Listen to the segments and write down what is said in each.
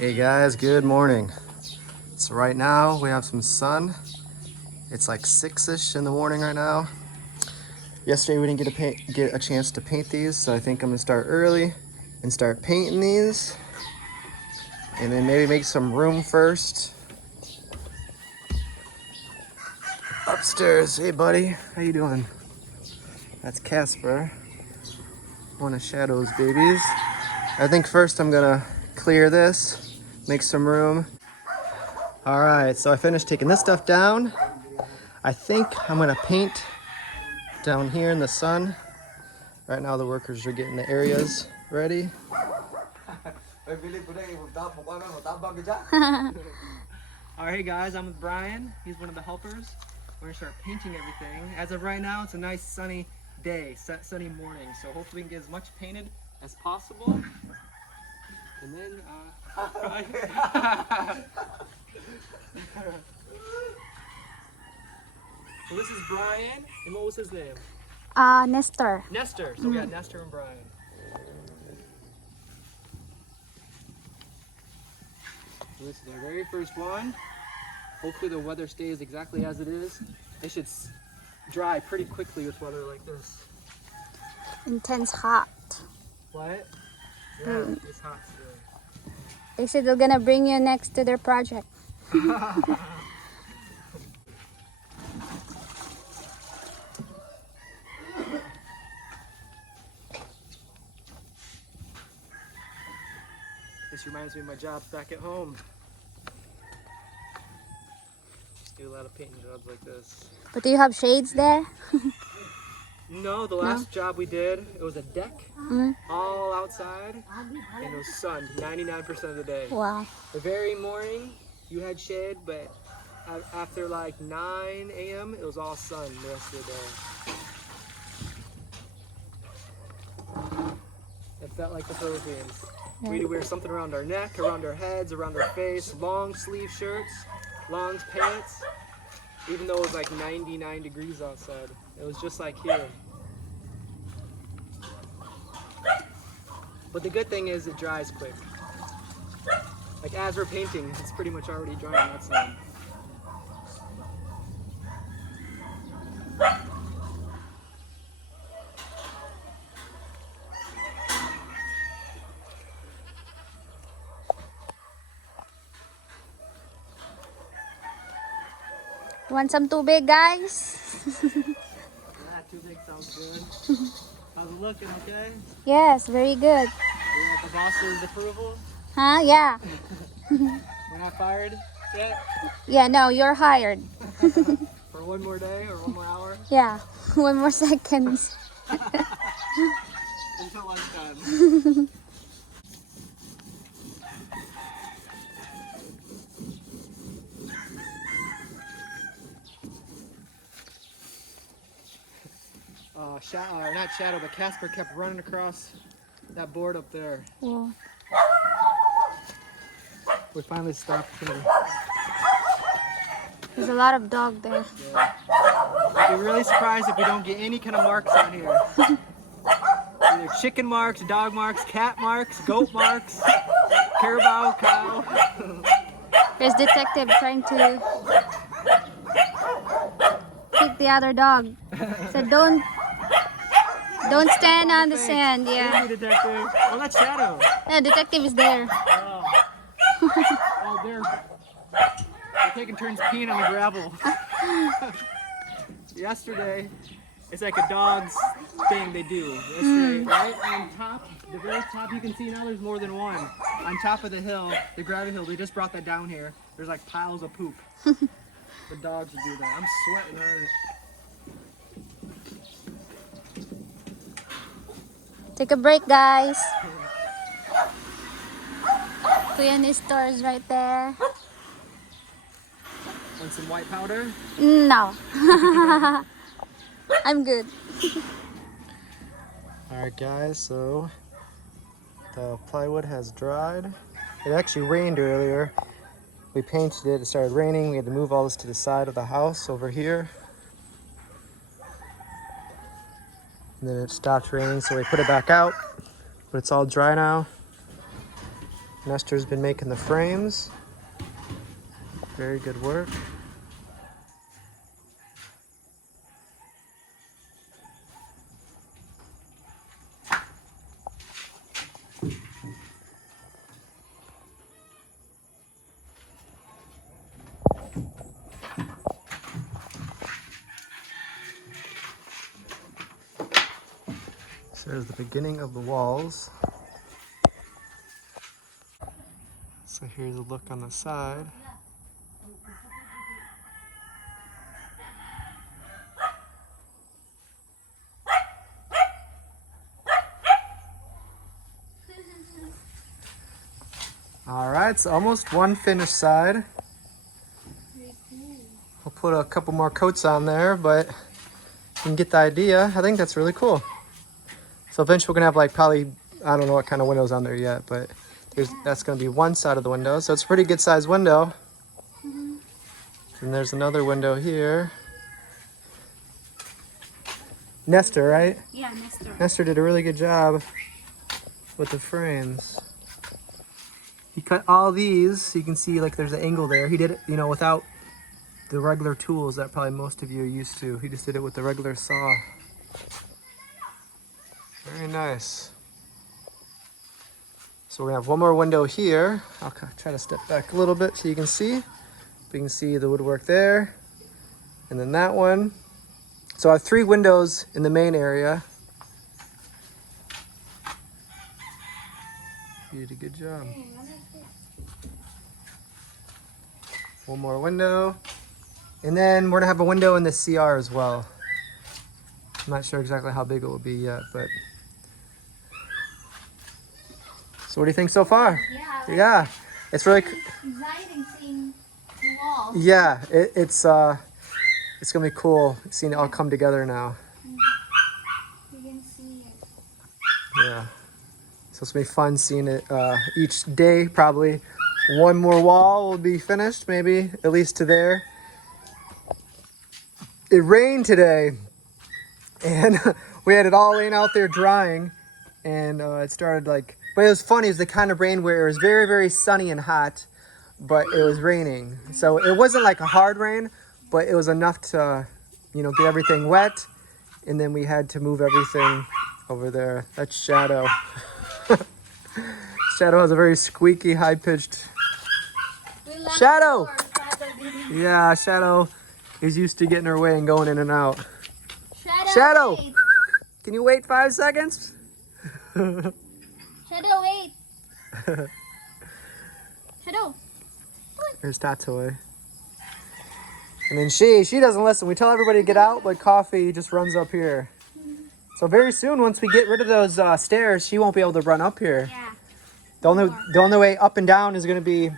Hey guys, good morning. So right now we have some sun. It's like 6-ish in the morning right now. Yesterday we didn't get a chance to paint these, so I think I'm gonna start early and start painting these. And then maybe make some room first. Upstairs, hey buddy, how you doing? That's Casper, one of Shadow's babies. I think first I'm gonna clear this, make some room. All right, so I finished taking this stuff down. I think I'm gonna paint down here in the sun. Right now the workers are getting the areas ready. Alright guys, I'm with Brian. He's one of the helpers. We're gonna start painting everything. As of right now, it's a nice sunny day, sunny morning. So hopefully we can get as much painted as possible. And then, so this is Brian, and what was his name? Nestor. Nestor. So we got Nestor and Brian. So this is our very first one. Hopefully the weather stays exactly as it is. It should dry pretty quickly with weather like this. Intense hot. What? Yeah, it's hot still. They said they're gonna bring you next to their project. This reminds me of my jobs back at home. Just do a lot of painting jobs like this. But do you have shades there? No, the last job we did, it was a deck, all outside, and it was sun 99% of the day. Wow. The very morning, you had shade, but after like 9 a.m., it was all sun the rest of the day. It felt like the Philippines. We had to wear something around our neck, around our heads, around our face, long sleeve shirts, long pants, even though it was like 99 degrees outside. It was just like here. But the good thing is it dries quick. Like as we're painting, it's pretty much already drying outside. Want some tubig, guys? Too big sounds good. How's it looking, okay? Yes, very good. We have the boss's approval? Huh? Yeah. We're not fired yet? Yeah, no, you're hired. For one more day or one more hour? Yeah, 1 more seconds. Until lunchtime. Not Shadow, but Casper kept running across that board up there. Yeah. We finally stopped him. There's a lot of dog there. Yeah. I'd be really surprised if we don't get any kind of marks on here. Either chicken marks, dog marks, cat marks, goat marks, carabao, cow. There's detective trying to kick the other dog. So don't stand on the sand. Yeah. Thank you, detective. Oh, that's Shadow. Yeah, detective is there. Oh. Oh, they're taking turns peeing on the gravel. Yesterday, it's like a dog's thing they do. Yesterday, right on top, the very top, you can see now there's more than one. On top of the hill, the gravel hill, they just brought that down here. There's like piles of poop. The dogs would do that. I'm sweating on it. Take a break, guys. Kuya Nestor is right there. Want some white powder? No. I'm good. Alright guys, so the plywood has dried. It actually rained earlier. We painted it, it started raining. We had to move all this to the side of the house over here. And then it stopped raining, so we put it back out. But it's all dry now. Nestor's been making the frames. Very good work. So there's the beginning of the walls. So here's a look on the side. All right, it's almost one finished side. We'll put a couple more coats on there, but you can get the idea. I think that's really cool. So eventually we're gonna have like probably, I don't know what kind of windows on there yet, but that's gonna be one side of the window. So it's a pretty good sized window. And there's another window here. Nestor, right? Yeah, Nestor. Nestor did a really good job with the frames. He cut all these, so you can see like there's an angle there. He did it, you know, without the regular tools that probably most of you are used to. He just did it with the regular saw. Very nice. So we're gonna have one more window here. I'll try to step back a little bit so you can see. We can see the woodwork there, and then that one. So I have 3 windows in the main area. You did a good job. One more window. And then we're gonna have a window in the CR as well. I'm not sure exactly how big it will be yet, but. So what do you think so far? Yeah, it's really Exciting seeing the wall. Yeah, it's gonna be cool seeing it all come together now. You can see it. Yeah, so it's gonna be fun seeing it each day. Probably one more wall will be finished, maybe at least to there. It rained today, and we had it all laying out there drying, and it started like. But it was funny. It was the kind of rain where it was very, very sunny and hot, but it was raining. So it wasn't like a hard rain, but it was enough to, you know, get everything wet. And then we had to move everything over there. That's Shadow. Shadow has a very squeaky, high-pitched. Shadow! Yeah, Shadow is used to getting her way and going in and out. Shadow! Wait. Can you wait 5 seconds? Shadow, wait. Shadow. There's Tatoy. And then she doesn't listen. We tell everybody to get out, but Coffee just runs up here. So very soon, once we get rid of those stairs, she won't be able to run up here. Yeah. The only way up and down is going to be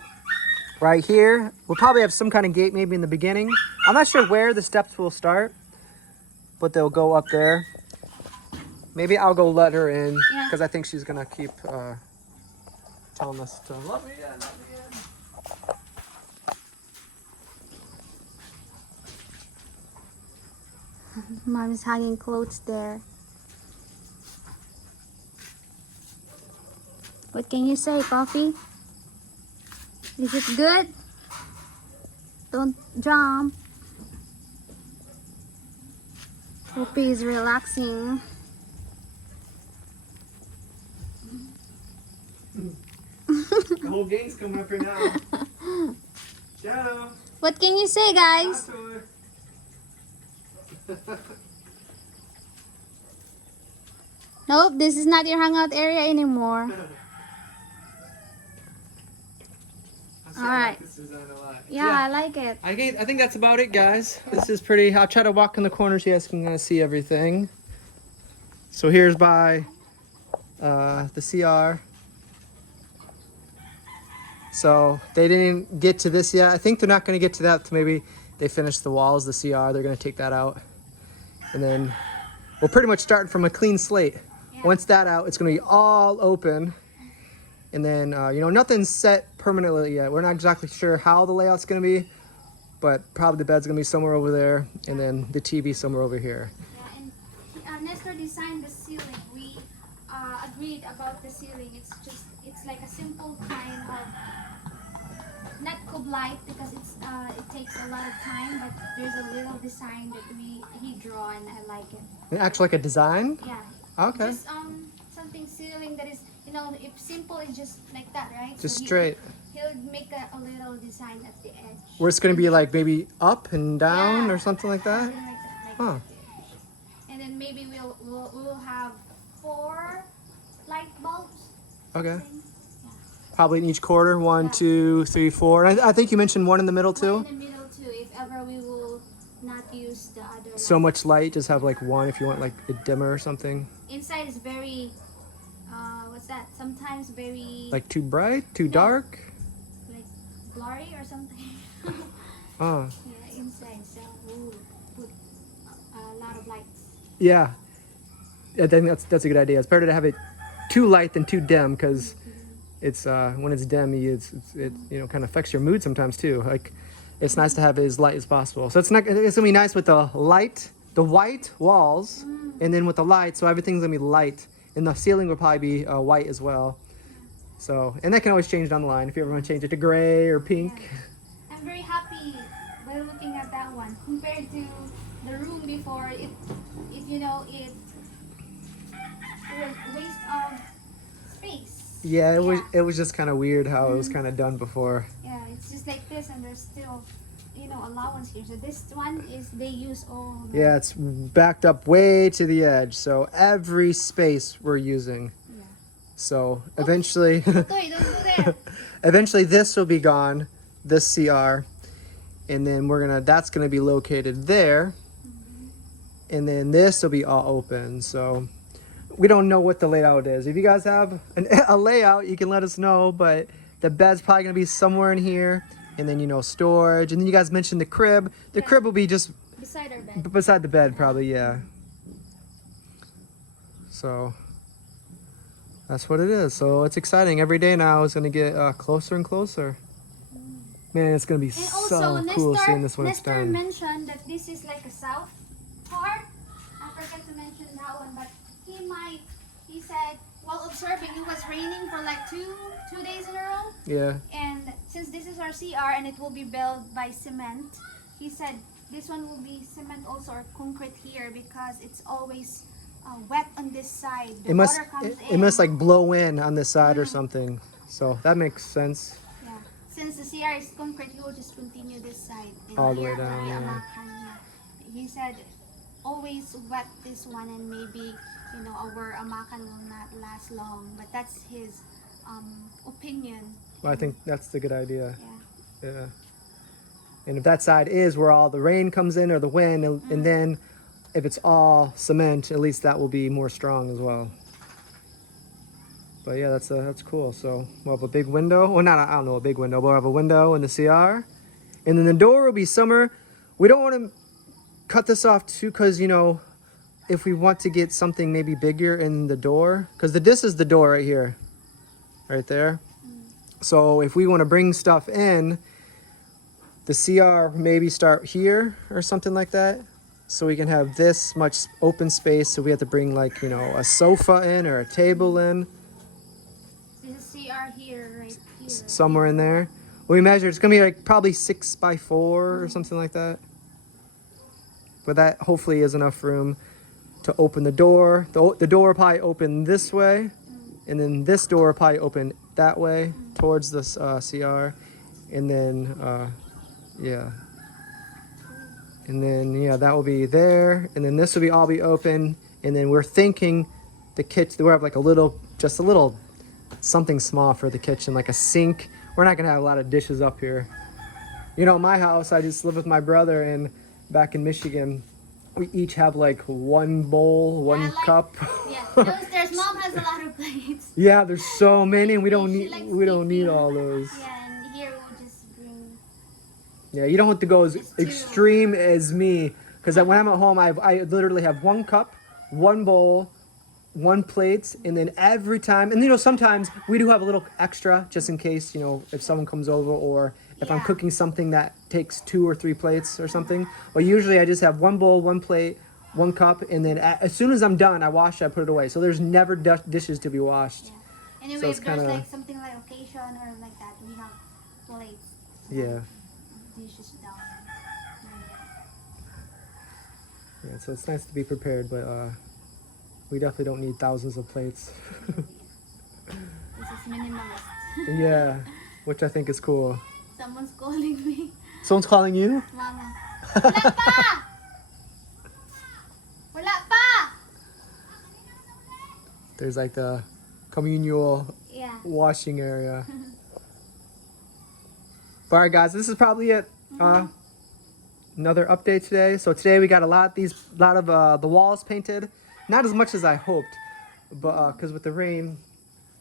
right here. We'll probably have some kind of gate maybe in the beginning. I'm not sure where the steps will start, but they'll go up there. Maybe I'll go let her in because I think she's going to keep telling us to let me in, let me in. Mom's hanging clothes there. What can you say, Coffee? Is it good? Don't jump. Poppy is relaxing. The whole gang's coming up here now. Shadow. What can you say, guys? Nope, this is not your hangout area anymore. Alright. Yeah, I like it. I think that's about it, guys. This is pretty. I'll try to walk in the corners so you guys can kind of see everything. So here's by the CR. So they didn't get to this yet. I think they're not going to get to that. Maybe they finish the walls, the CR. They're going to take that out. And then we'll pretty much start from a clean slate. Yeah. Once that out, it's going to be all open. And then, nothing's set permanently yet. We're not exactly sure how the layout's going to be, but probably the bed's going to be somewhere over there, and then the TV somewhere over here. Yeah, and Nestor designed the ceiling. We agreed about the ceiling. It's it's like a simple kind of, not cube light because it takes a lot of time, but there's a little design that he draw and I like it. Actually, like a design? Yeah. Okay. Just something ceiling that is, you know, if simple is just like that, right? Just So straight. He'll make a little design at the edge. Where it's gonna be like maybe up and down Yeah, or something like that? something like that, like Huh. that. And then maybe we'll have 4 light bulbs. Okay. Thing. Probably in each quarter, 1, Yeah. 2, 3, 4. And I think you mentioned one in the middle too. One in the middle too, if ever we will not use the other So light. much light, just have like one if you want like a dimmer or something. Inside is very, what's that? Sometimes very Like too bright, too dark? like blurry or something. Oh. Yeah, inside, so we'll put a lot of lights. Yeah. I think that's a good idea. It's better to have it too light than too dim because it's when it's dim, it you know kind of affects your mood sometimes too. Like it's nice to have it as light as possible. So it's gonna be nice with the light, the white walls, and then with the light, so everything's gonna be light, and the ceiling will probably be white as well. So and that can always change down the line if you ever want to change it to gray or pink. Yeah. I'm very happy by looking at that one compared to the room before. It you know it was waste of space. Yeah, it was just kind of weird how it was kind of done before. Yeah, it's just like this, and there's still, you know, allowance here. So this one is they use all. Yeah, it's backed up way to the edge, so every space we're using. Yeah. So eventually, Toy, don't go there. eventually this will be gone, this CR, and then that's gonna be located there, and then this will be all open. So we don't know what the layout is. If you guys have a layout, you can let us know, but the bed's probably gonna be somewhere in here, and then, you know, storage, and then you guys mentioned the crib. The crib will be just Beside our bed. beside the bed, probably, yeah. So that's what it is. So it's exciting. Every day now is gonna get closer and closer. Man, it's gonna be And so also, cool seeing this when it's Nestor done. mentioned that this is like a south part. I forgot to mention that one, but he said, while observing, it was raining for like two days in a row. Yeah. And since this is our CR and it will be built by cement, he said this one will be cement also or concrete here because it's always wet on this side. The water comes It must like blow in on this side or something. So that makes sense. Yeah. Since the CR is concrete, he will just continue this side. And All the here way down, will be a yeah. makan, yeah. He said always wet this one and maybe, you know, our amakan will not last long. But that's his opinion. Well, I think that's the good idea. Yeah. Yeah. And if that side is where all the rain comes in or the wind, and then if it's all cement, at least that will be more strong as well. But yeah, that's cool. So we'll have a big window. Well, I don't know a big window, but we'll have a window in the CR. And then the door will be summer. We don't want to cut this off too because, you know, if we want to get something maybe bigger in the door, because this is the door right here, right there. So if we want to bring stuff in, the CR maybe start here or something like that. So we can have this much open space. So we have to bring like, you know, a sofa in or a table in. This is CR here, right here. Somewhere in there. We measure, it's gonna be like probably 6 by 4 or something like that. But that hopefully is enough room to open the door. The door will probably open this way, and then this door will probably open that way towards this CR, and then yeah, and then yeah, that will be there, and then this will be all be open, and then we're thinking the kitchen. We'll have like just a little something small for the kitchen, like a sink. We're not gonna have a lot of dishes up here. You know, my house, I just live with my brother, and back in Michigan, we each have like one bowl, one cup. Yeah, there's mom has a lot of plates. Yeah, there's so many, and we don't She likes need keeping- all those. Yeah, and here we'll just bring. Yeah, you don't have to go as Just two. extreme as me, because when I'm at home, I literally have one cup, one bowl, one plate, and then every time, and you know, sometimes we do have a little extra just in case, you know, if someone comes over or if I'm Yeah. cooking something that takes 2 or 3 plates or something. But usually I just have one bowl, one plate, one cup, and then as soon as I'm done, I wash it, I put it away. So there's never dishes to be washed. Yeah. Anyway, So it's if there's kinda- like something like occasion or like that, we have plates, Yeah. dishes down. Yeah, so it's nice to be prepared, but we definitely don't need thousands of plates. This is minimalist. Yeah, which I think is cool. Someone's calling me. Someone's calling you? Mama. Wala pa! Wala pa! There's like the communal Yeah. washing area. But alright guys, this is probably it. Another update today. So today we got a lot of the walls painted. Not as much as I hoped, but because with the rain,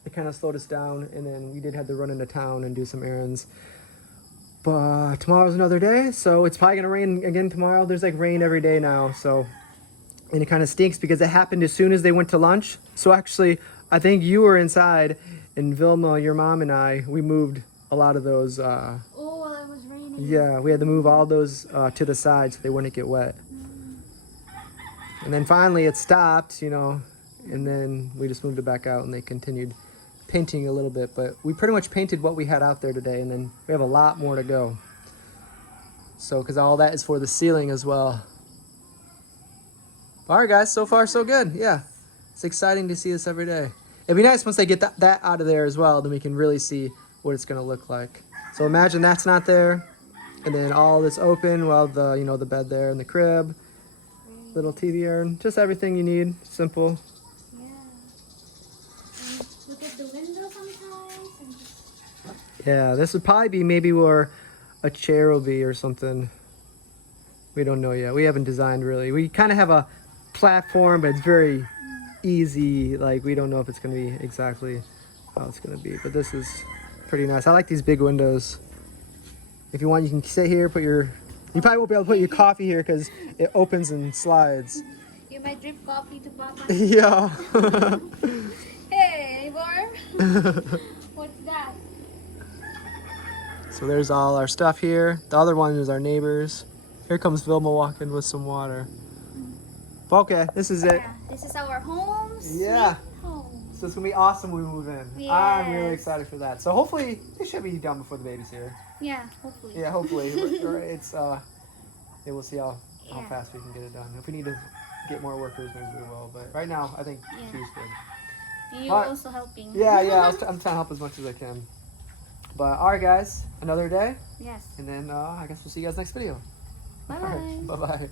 it kind of slowed us down, and then we did have to run into town and do some errands. But tomorrow's another day, so it's probably gonna rain again tomorrow. There's like rain every day now, so, and it kind of stinks because it happened as soon as they went to lunch. So actually, I think you were inside, and Vilma, your mom, and I, we moved a lot of those. Oh, well, it was raining. Yeah, we had to move all those to the side so they wouldn't get wet. And then finally it stopped, you know, and then we just moved it back out and they continued painting a little bit. But we pretty much painted what we had out there today, and then we have a lot more to go. So, because all that is for the ceiling as well. All right, guys, so far so good. Yeah, it's exciting to see this every day. It'd be nice once they get that out of there as well, then we can really see what it's gonna look like. So imagine that's not there, and then all this open, well, the, you know, the bed there and the crib, little TV urn, just everything you need, simple. Yeah. And look at the window sometimes. And just... Yeah, this would probably be maybe where a chair will be or something. We don't know yet. We haven't designed really. We kind of have a platform, but it's very easy. Like, we don't know if it's gonna be exactly how it's gonna be, but this is pretty nice. I like these big windows. If you want, you can sit here, you probably won't be able to put your coffee here because it opens and slides. You might drip coffee to Papa. Yeah. Hey, warm? What's that? So there's all our stuff here. The other one is our neighbors. Here comes Vilma walking with some water. But okay, this is it. Yeah, this is our home. Yeah. Sweet home. So it's gonna be awesome when we move in. I'm really Yes. excited for that. So hopefully it should be done before the baby's here. Yeah, hopefully. Yeah, hopefully. Or it's yeah, we'll see how Yeah. fast we can get it done. If we need to get more workers, maybe we will. But right now, I think Yeah. two's good. You're Alright. also helping. Yeah, I'm trying to help as much as I can. But all right, guys, another day, Yes. and then I guess we'll see you guys next video. Bye All right, bye. bye-bye.